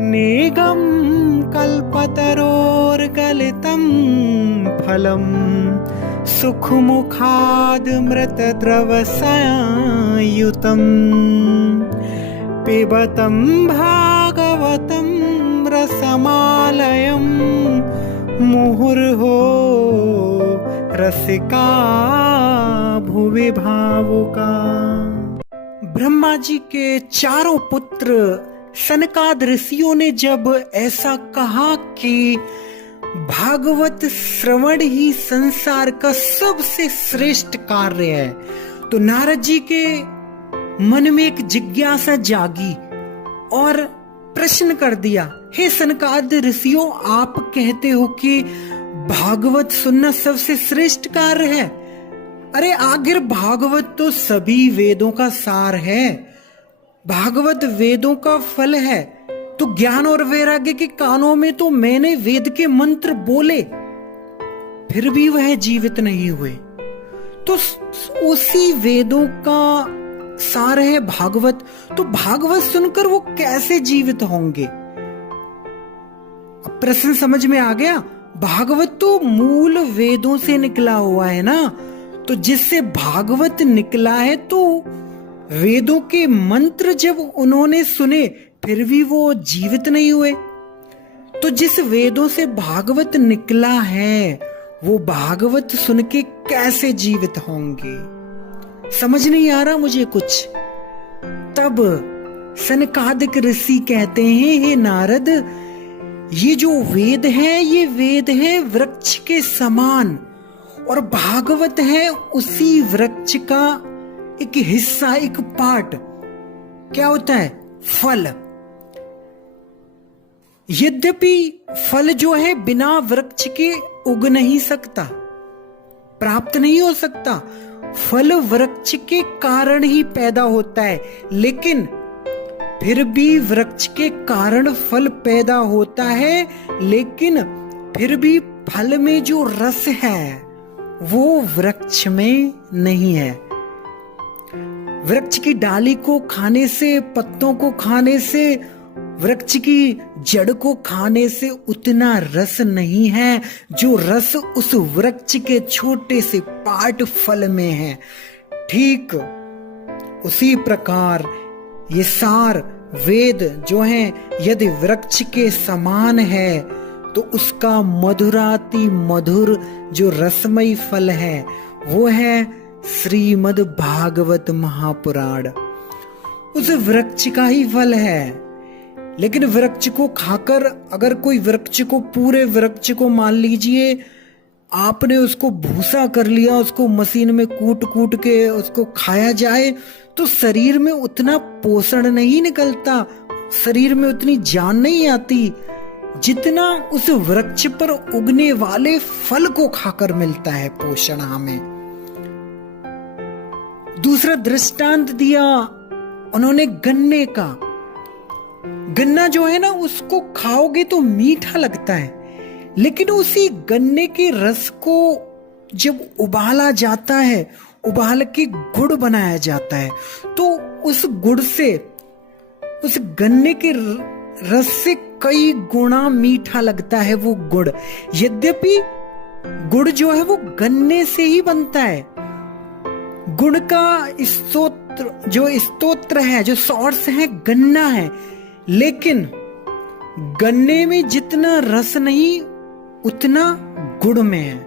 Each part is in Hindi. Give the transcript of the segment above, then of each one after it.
नेगं कल्पतरोर्गलितं फलं सुखमुखादमृतद्रवसंयुतं पिबतं भागवतं रसमालयं मुहुर्हो रसिका भुवि भावुका। ब्रह्मा जी के चारों पुत्र सनकाद ऋषियों ने जब ऐसा कहा कि भागवत श्रवण ही संसार का सबसे श्रेष्ठ कार्य है, तो नारद जी के मन में एक जिज्ञासा जागी और प्रश्न कर दिया, हे सनकाद ऋषियों, आप कहते हो कि भागवत सुनना सबसे श्रेष्ठ कार्य है। अरे आखिर भागवत तो सभी वेदों का सार है, भागवत वेदों का फल है। तो ज्ञान और वैराग्य के कानों में तो मैंने वेद के मंत्र बोले, फिर भी वह जीवित नहीं हुए। तो उसी वेदों का सार है भागवत, तो भागवत सुनकर वो कैसे जीवित होंगे? अब प्रश्न समझ में आ गया। भागवत तो मूल वेदों से निकला हुआ है ना, तो जिससे भागवत निकला है, तो वेदों के मंत्र जब उन्होंने सुने फिर भी वो जीवित नहीं हुए, तो जिस वेदों से भागवत निकला है वो भागवत सुन के कैसे जीवित होंगे? समझ नहीं आ रहा मुझे कुछ। तब सनकादिक ऋषि कहते हैं, हे नारद, ये जो वेद है ये वेद है वृक्ष के समान, और भागवत है उसी वृक्ष का एक हिस्सा, एक पार्ट। क्या होता है? फल। यद्यपि फल जो है बिना वृक्ष के उग नहीं सकता, प्राप्त नहीं हो सकता, फल वृक्ष के कारण ही पैदा होता है, लेकिन फिर भी वृक्ष के कारण फल पैदा होता है, लेकिन फिर भी फल में जो रस है वो वृक्ष में नहीं है। वृक्ष की डाली को खाने से, पत्तों को खाने से, वृक्ष की जड़ को खाने से उतना रस नहीं है जो रस उस वृक्ष के छोटे से पार्ट फल में है। ठीक उसी प्रकार ये सार वेद जो है यदि वृक्ष के समान है, तो उसका मधुराति मधुर जो रसमयी फल है वो है श्रीमद् भागवत महापुराण। उस वृक्ष का ही फल है। लेकिन वृक्ष को खाकर, अगर कोई वृक्ष को, पूरे वृक्ष को मान लीजिए आपने उसको भूसा कर लिया, उसको मशीन में कूट कूट के उसको खाया जाए, तो शरीर में उतना पोषण नहीं निकलता, शरीर में उतनी जान नहीं आती जितना उस वृक्ष पर उगने वाले फल को खाकर मिलता है पोषण हमें। दूसरा दृष्टांत दिया उन्होंने गन्ने का। गन्ना जो है ना, उसको खाओगे तो मीठा लगता है, लेकिन उसी गन्ने के रस को जब उबाला जाता है, उबाल के गुड़ बनाया जाता है, तो उस गुड़ से, उस गन्ने के रस से कई गुना मीठा लगता है वो गुड़। यद्यपि गुड़ जो है वो गन्ने से ही बनता है, गुड़ का स्तोत्र है, जो सोर्स है गन्ना है, लेकिन गन्ने में जितना रस नहीं उतना गुड़ में है।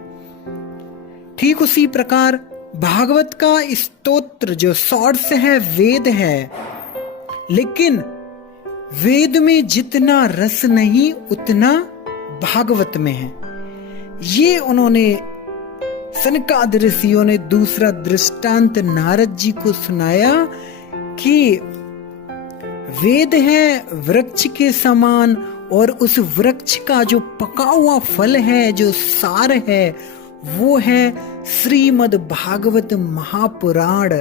ठीक उसी प्रकार भागवत का स्तोत्र जो सोर्स है वेद है, लेकिन वेद में जितना रस नहीं उतना भागवत में है। ये उन्होंने सनकाद ऋषियों ने दूसरा दृष्टांत नारद जी को सुनाया कि वेद है वृक्ष के समान, और उस वृक्ष का जो पका हुआ फल है, जो सार है, वो है श्रीमद् भागवत महापुराण।